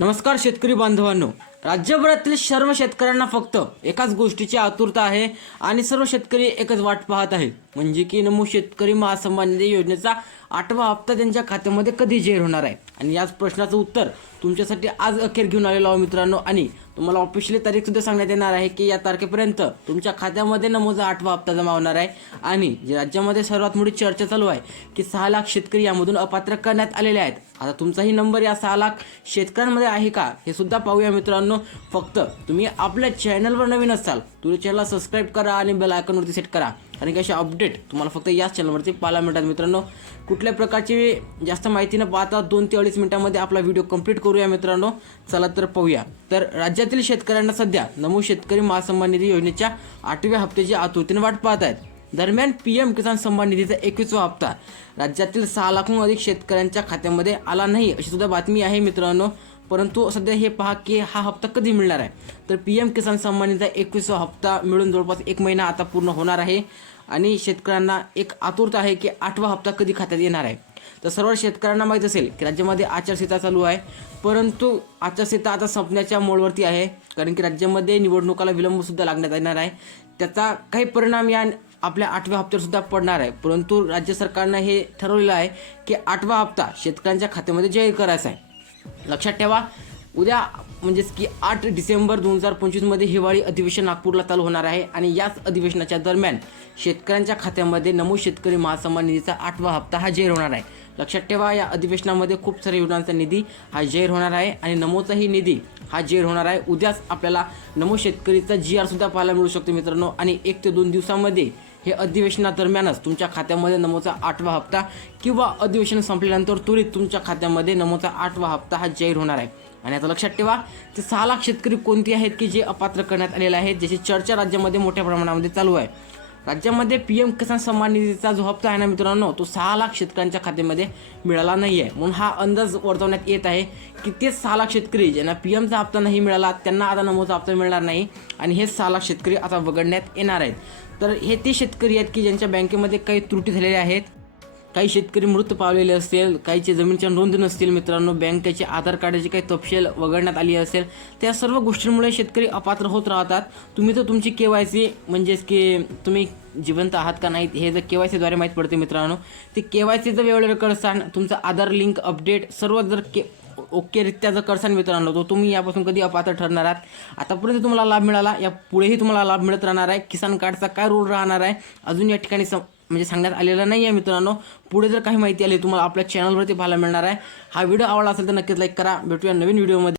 नमस्कार शेतकरी बांधवांनो. राज्यभरातील सर्व शेतकऱ्यांना फक्त एकाच गोष्टीची आतुरता आहे आणि सर्व शेतकरी एकच वाट पाहत आहे. म्हणजे की नमो शेतकरी महासन्मान निधी योजनेचा आठवा हप्ता त्यांच्या खात्यामध्ये कधी जाहीर होणार आहे? आणि याच प्रश्नाचं उत्तर तुमच्यासाठी आज अखेर घेऊन आलेलो आहोत मित्रांनो. आणि तुम्हाला ऑफिशियली तारीख सुद्धा सांगण्यात येणार आहे की या तारखेपर्यंत तुमच्या खात्यामध्ये नमोजा आठवा हप्ता जमा होणार आहे. आणि जे राज्यामध्ये सर्वात मोठी चर्चा चालू आहे की सहा लाख शेतकरी यामधून अपात्र करण्यात आलेले आहेत. आता तुमचाही नंबर या सहा लाख शेतकऱ्यांमध्ये आहे का? हे सुद्धा पाहूया मित्रांनो. फक्त तुम्ही आपल्या चॅनलवर नवीन असाल तुम्ही चॅनलला सबस्क्राईब करा आणि बेल आयकॉनवरती सेट करा. आणि असे अपडेट तुम्हाला फक्त याच चॅनलवरती पाहायला मिळतात. मित्रांनो कुठल्या प्रकारची जास्त माहिती न पाहता दोन ते अडीच मिनिटांमध्ये आपला व्हिडिओ कंप्लीट करूया मित्रांनो. चला तर पाहूया. तर राज्यातील शेतकऱ्यांना सध्या नमो शेतकरी महासन्मान निधी योजनेच्या आठव्या हप्त्याची आतुरतेने वाट पाहत आहेत. दरम्यान पी एम किसान सन्मान निधीचा एकवीसवा हप्ता राज्यातील सहा लाखहून अधिक शेतकऱ्यांच्या खात्यामध्ये आला नाही अशी सुद्धा बातमी आहे मित्रांनो. परंतु सध्या हे पहा की हा हप्ता कधी मिळणार आहे? तर पी एम किसान सन्मान निधीचा एकवीसवा हप्ता मिळून जवळपास एक महिना आता पूर्ण होणार आहे. आणि शेतकऱ्यांना एक आतुरता आहे की आठवा हप्ता कधी खात्यात येणार आहे. तर सर्व शेतकऱ्यांना माहीत असेल की राज्यामध्ये आचारसंहिता चालू आहे. परंतु आचारसंहिता आता संपण्याच्या मोडवरती आहे. कारण की राज्यामध्ये निवडणुकाला विलंबसुद्धा लागण्यात येणार आहे. त्याचा काही परिणाम या आपल्या आठव्या हप्त्यावरसुद्धा पडणार आहे. परंतु राज्य सरकारनं हे ठरवलेलं आहे की आठवा हप्ता शेतकऱ्यांच्या खात्यामध्ये जाहीर करायचा आहे. लक्षात ठेवा उद्या म्हणजेच की आठ डिसेंबर दोन हजार पंचवीसमध्ये हिवाळी अधिवेशन नागपूरला चालू होणार आहे आणि याच अधिवेशनाच्या दरम्यान शेतकऱ्यांच्या खात्यामध्ये नमो शेतकरी महासन्मान निधीचा आठवा हप्ता हा जाहीर होणार आहे. लक्षात ठेवा या अधिवेशनामध्ये खूप साऱ्या योजनांचा निधी हा जाहीर होणार आहे आणि नमोचाही निधी हा जाहीर होणार आहे. उद्याच आपल्याला नमो शेतकरीचा जी आर सुद्धा पाहायला मिळू शकतो मित्रांनो आणि एक ते दोन दिवसामध्ये हे अधिवेशनादरम्यानच तुमच्या खात्यामध्ये नमोचा आठवा हप्ता किंवा अधिवेशन संपल्यानंतर त्वरित तुमच्या खात्यामध्ये नमोचा आठवा हप्ता हा जाहीर होणार आहे. आणि आता लक्षात ठेवा ते सहा लाख शेतकरी कोणते आहेत की जे अपात्र करण्यात आलेले आहेत ज्याची चर्चा राज्यामध्ये मोठ्या प्रमाणामध्ये चालू आहे. राज्यामध्ये पी एम किसान सन्मान निधीचा जो हप्ता आहे ना मित्रांनो तो सहा लाख शेतकऱ्यांच्या खात्यामध्ये मिळाला नाही आहे म्हणून हा अंदाज वर्तवण्यात येत आहे की ते सहा लाख शेतकरी ज्यांना पी एमचा हप्ता नाही मिळाला त्यांना आता नमोचा हप्ता मिळणार नाही आणि हे सहा लाख शेतकरी आता वगळण्यात येणार आहेत. तर हे ते शेतकरी आहेत की ज्यांच्या बँकेमध्ये काही त्रुटी झालेल्या आहेत काही शेतकरी मृत पावलेले असेल काहीचे जमिनीच्या नोंद नसतील मित्रांनो बँकेचे आधार कार्डाचे काही तपशील वगळण्यात आली असेल त्या सर्व गोष्टींमुळे शेतकरी अपात्र होत राहतात. तुम्ही तर तुमची के वाय सी म्हणजेच की तुम्ही जिवंत आहात का नाहीत हे जर के वाय सीद्वारे माहीत पडते मित्रांनो ते के वाय सीचं वेळेवर करसान तुमचं आधार लिंक अपडेट सर्व जर के ओकेरित्या जर करसान मित्रांनो तो तुम्ही यापासून कधी अपात्र ठरणार आहात? आतापर्यंत तुम्हाला लाभ मिळाला या पुढेही तुम्हाला लाभ मिळत राहणार आहे. किसान कार्डचा काय रोल राहणार आहे? अजून या ठिकाणी सम म्हणजे सांगण्यात आलेलं नाही आहे मित्रांनो. पुढे जर काही माहिती आली तुम्हाला आपल्या चॅनलवरती पाहायला मिळणार आहे. हा व्हिडिओ आवडला असेल तर नक्कीच लाईक करा. भेटूया नवीन व्हिडिओमध्ये